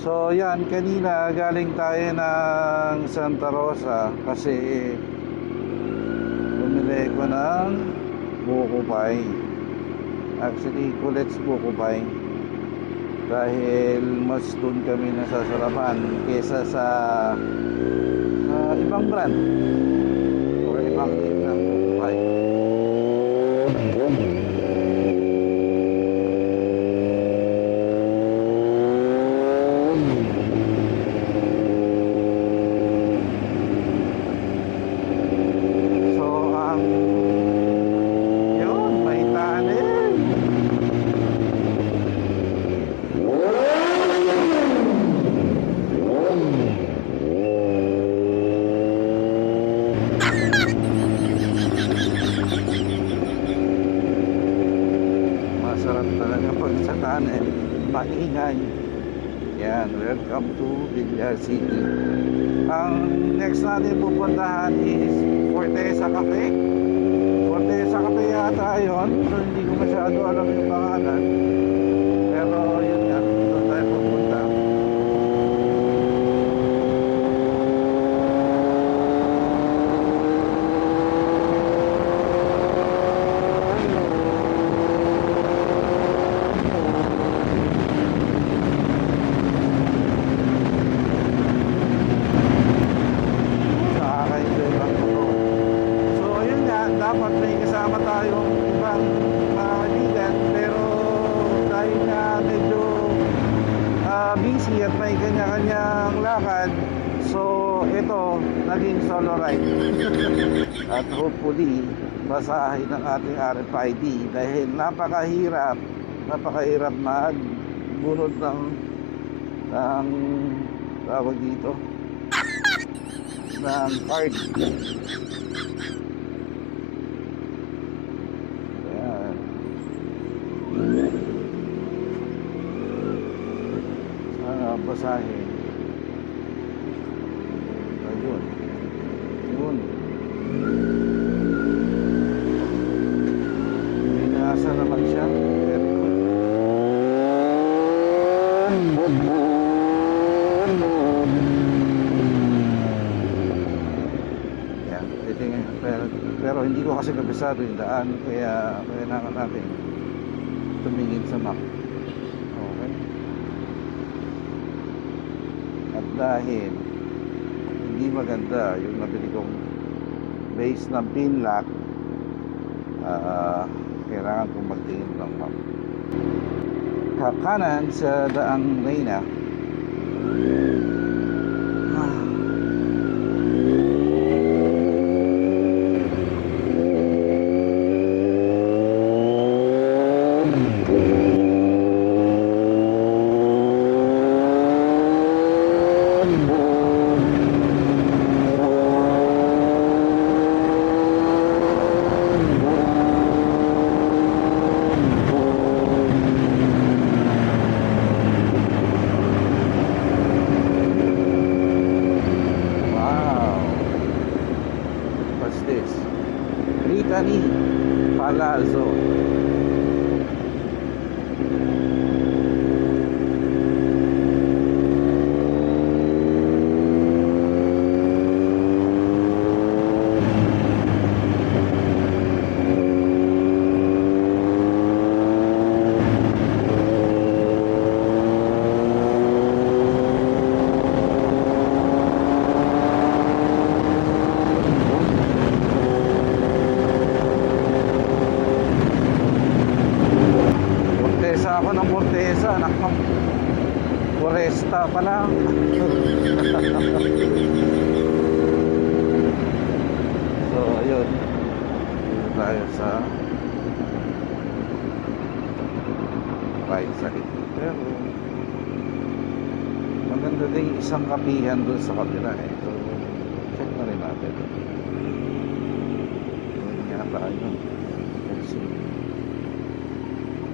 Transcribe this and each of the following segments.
So yan, kanina galing tayo ng Santa Rosa kasi bumili ko ng buko pie. Actually, Colette's buko pie. Dahil mas doon kami nasasarapan kesa sa ibang brand or ibang tip ng buko pie. Maingay. Yan, welcome to Villar City. Ang next natin pupuntahan is Forteza Cafe. Forteza Cafe yata yun. So hindi ko masyado alam yung pangalan. Pero yun nga, doon tayo pupunta. Dapat may kasama tayong ibang kaibigan, pero dahil na medyo busy at may kanya-kanyang lakad, so ito naging solo ride. At hopefully basahin ng ating RFID dahil napakahirap magbunod ng tawag dito ng card. Basahin. Ayun. Yun. Binasa naman siya. Very good. Yan. Pero hindi ko kasi kabisado yung daan. Kaya kailangan natin tumingin sa map. Dahil hindi maganda yung nabili kong base ng pin lock, kailangan kong magtingin ng map. Kanan sa daang Reyna. Ritani Palazzo. Ako ng Forteza, anak ng Foresta pa lang. So ayun, dito tayo sa right side. Pero maganda din isang kapihan doon sa kabila eh. So check na rin natin. tayo. Kasi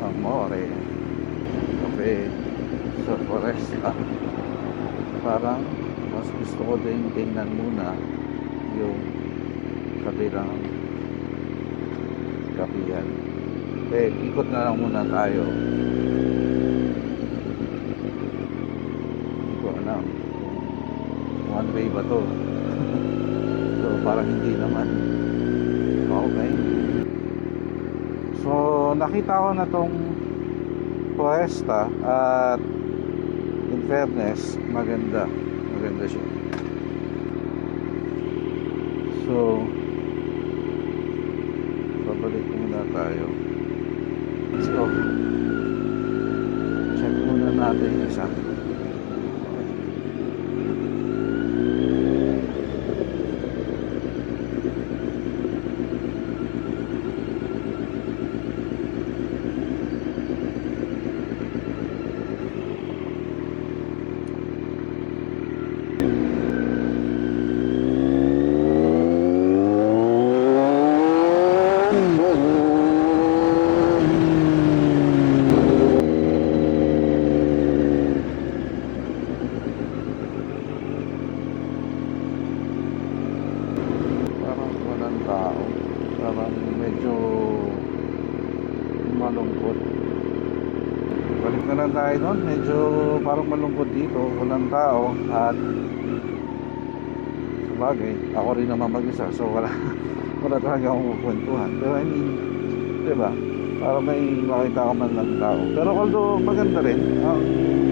Amore Cafe sa Foresta. Parang mas gusto ko din tingnan muna yung kabilang kapihan. Ikot na lang muna tayo. Hindi ko alam kung one way ba to. So parang hindi naman. Okay. So nakita ko na tong Foresta at in fairness, maganda siya. So babalik muna tayo. Let's go. Check muna natin yung isa. Parang walang tao. Parang medyo malungkot. Balik na lang tayo doon. Medyo parang malungkot dito. Walang tao. At sabagay, ako rin naman mag-isa. So wala, wala talaga akong kwentuhan. Pero I mean, diba? Para may makita ka man lang tao. Pero although maganda rin ang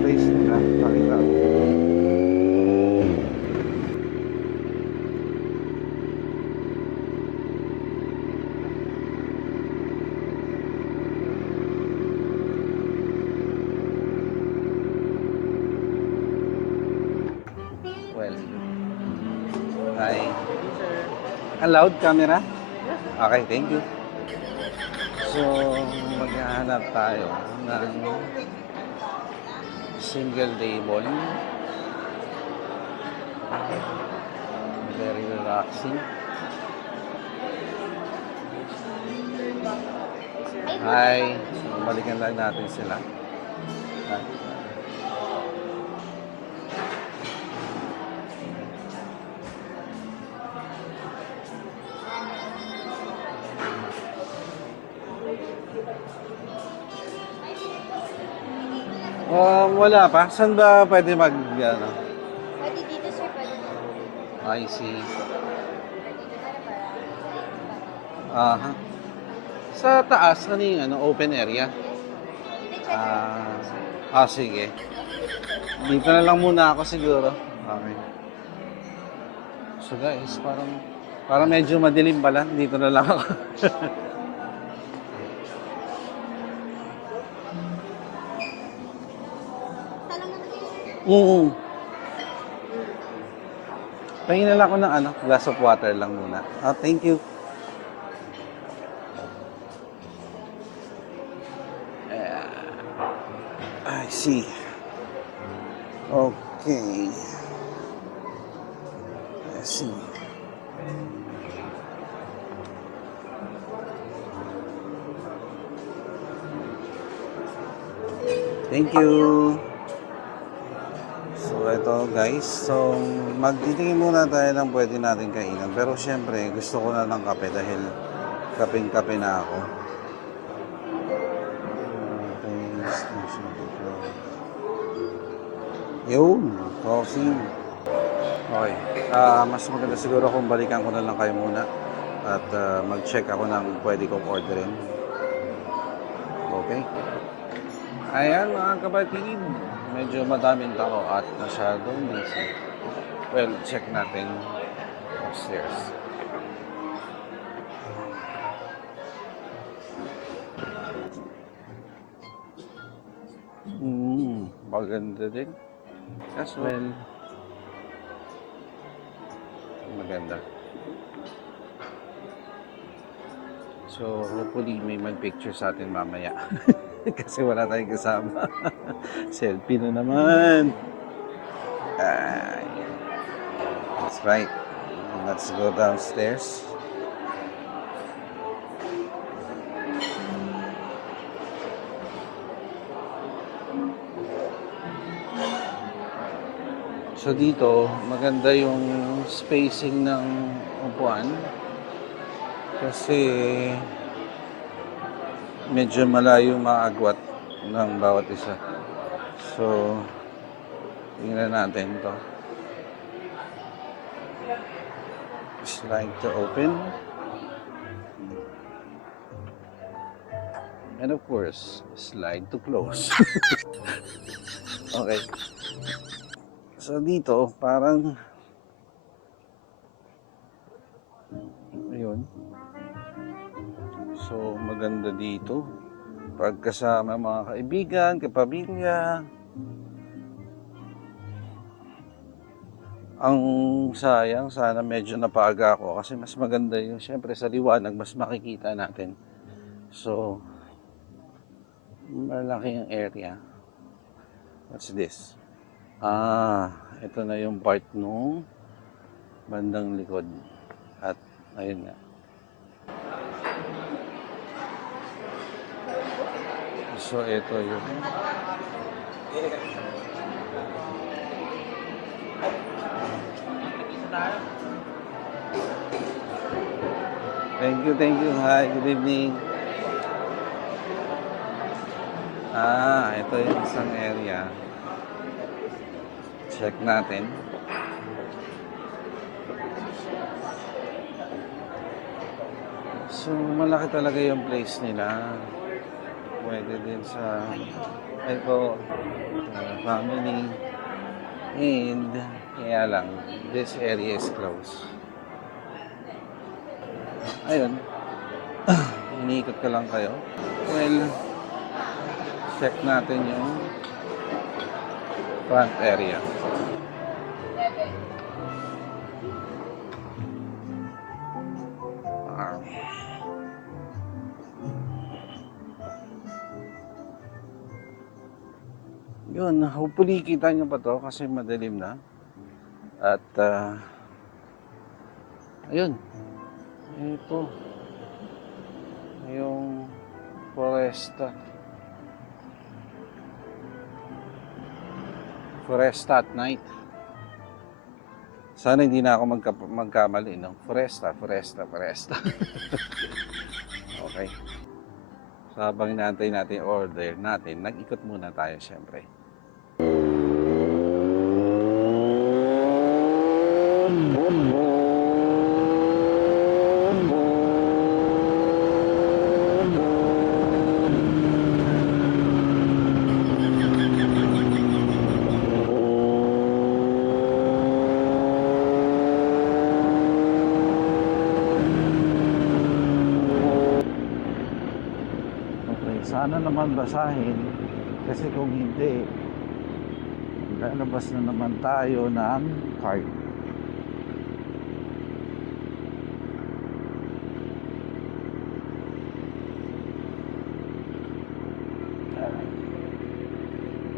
place nila. Nakita ko. Well, hi. Allowed camera? Okay, thank you. So, maghahanap tayo ng single table. Very relaxing. Hi. So, balikan lang natin sila. Hi. Wala pa. Saan ba pwede mag, ano? Pwede dito sir, pwede dito. I see. Pwede dito para Aha. Sa taas, ano yung ano, open area? Hindi, check Sige. Dito na lang muna ako siguro. Okay. So guys, parang medyo madilim pala. Dito na lang ako. Salang naman kayo. Pahingin na lang ako ng ano, glass of water lang muna. Thank you. I see. Okay. I see. Thank you. So, ito guys. So, magtitingin muna tayo ng pwede natin kainan. Pero syempre, gusto ko na ng kape dahil kapeng-kape na ako. Okay, station to close. Yun, coffee. Okay. Mas maganda siguro kung balikan ko na lang kayo muna. At mag-check ako ng pwede kong orderin. Okay? Ayan mga kapatid, medyo madaming tao at masyadong busy. Well, check natin upstairs. Maganda din. As well. Maganda. So, hopefully may mag-picture sa atin mamaya. Kasi wala tayong kasama. Selfie na naman. That's right. Let's go downstairs. So dito, maganda yung spacing ng upuan kasi medyo malayo maagwat ng bawat isa. So, tingnan natin to. Slide to open. And of course, slide to close. Okay. So dito, parang ayun. So maganda dito. Pagkasama mga kaibigan, kapamilya. Ang sayang, sana medyo napaga ako kasi mas maganda yung syempre sa liwanag, mas makikita natin. So, malaki yung area. What's this? Ito na yung part nung bandang likod. At, ayun nga. So, ito yung Thank you. Hi, good evening. Ito yung isang area. Check natin. So, malaki talaga yung place nila. Pwede din sa family. And, kaya lang, this area is closed. Ayun. Iniikot ko lang kayo. Well, check natin yung front area. Yun, hopefully kita nyo pa to kasi madilim na. At ayun. Ito. Yung Foresta. Foresta at night. Sana hindi na ako magkamali, no? Foresta. Okay. So, habang inaantay natin order natin, nag-ikot muna tayo syempre. Sana naman basahin kasi kung hindi lalabas na naman tayo ng card.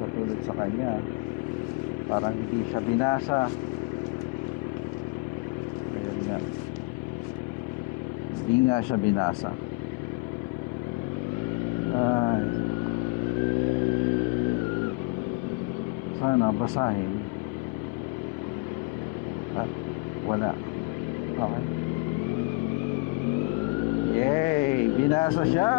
Katulad sa kanya parang hindi siya binasa. Ayun nga, hindi nga siya binasa. Sana basahin at wala. Okay. Yay! Binasa siya!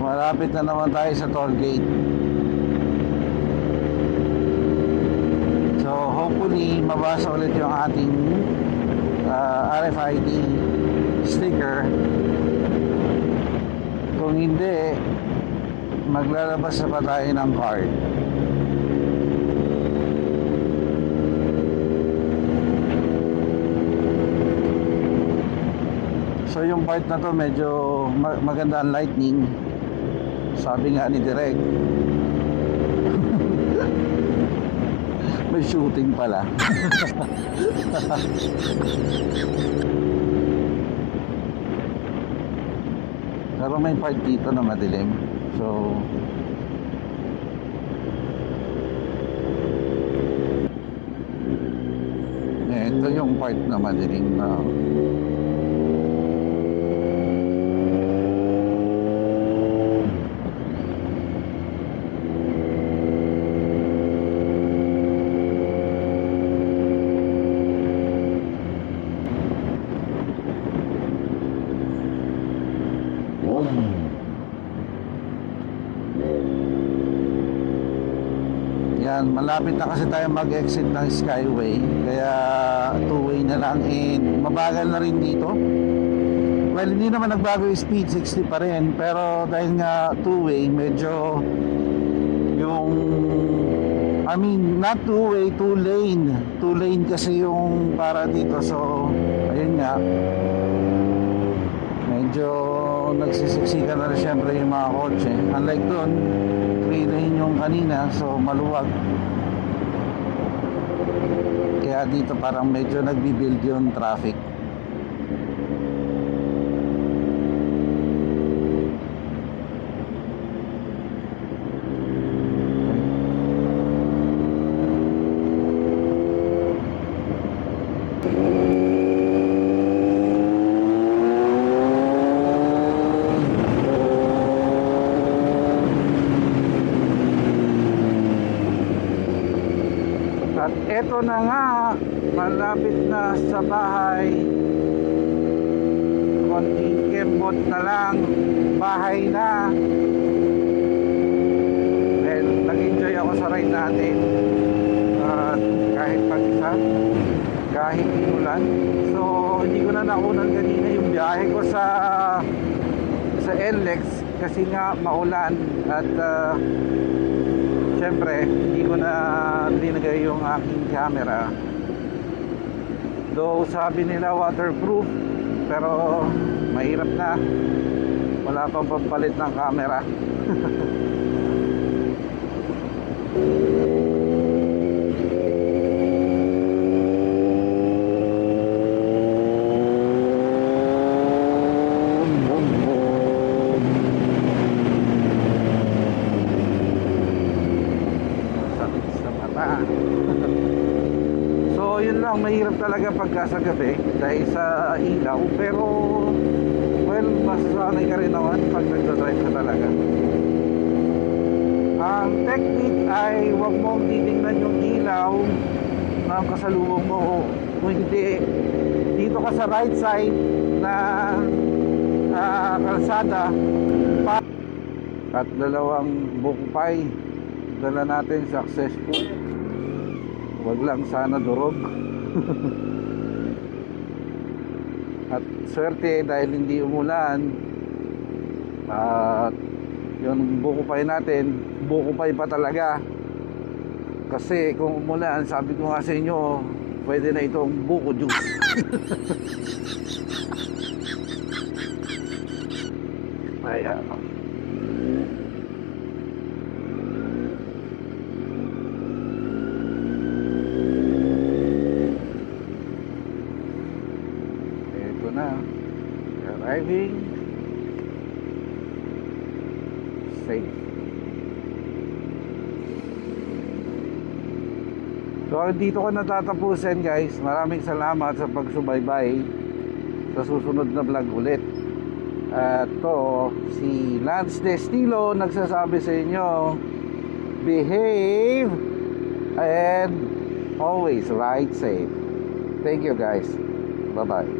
Malapit na naman tayo sa toll gate. So hopefully mabasa ulit yung ating RFID sticker. Kung hindi, maglalabas na pa tayo ng card. So yung part na to medyo maganda ang lightning. Sabi nga ni Direk. May shooting pala. Pero may part dito na madilim. So Ito yung part na madilim na. Yan, malapit na kasi tayo mag-exit ng Skyway. Kaya two-way na lang, and mabagal na rin dito. Well, hindi naman nagbago yung speed, 60 pa rin. Pero dahil nga two-way, medyo yung, I mean, not two-way, two-lane. Two-lane kasi yung para dito. So, ayun nga. Medyo nagsisiksikan na rin syempre yung mga kotse. Unlike doon, 3-lane yung kanina, so maluwag. Kaya dito parang medyo nagbibuild yung traffic. At eto na nga, malapit na sa bahay. Konting kembot na lang, bahay na. Well, nag-enjoy ako sa ride natin. At kahit pag-isa, kahit inulan. So, hindi ko na nakunan kanina yung biyahe ko sa NLEX kasi nga maulan. At syempre, hindi ko na linagay yung aking camera. Though sabi nila waterproof, pero mahirap na. Wala pang pampalit ng camera. Sakit sa mata. So yun lang, mahirap talaga pagka sa gabi dahil sa ilaw, pero well, masasanay ka rin naman pag nagdadrive ka talaga. Ang technique ay huwag mong titingnan yung ilaw ng kasalubong mo. Kung hindi, dito ka sa right side na kalsada at dalawang bukpay dala natin successful. Wag lang sana durog. At swerte dahil hindi umulan. At yung bukupay natin, bukupay pa talaga. Kasi kung umulan, sabi ko nga sa inyo, pwede na itong buko juice. Ayan. Ito na. Arriving safe. So dito ko natatapusin, guys. Maraming salamat sa pagsubaybay sa susunod na vlog ulit. At to, si Lance Destilo nagsasabi sa inyo, behave and always ride safe. Thank you, guys. Bye-bye.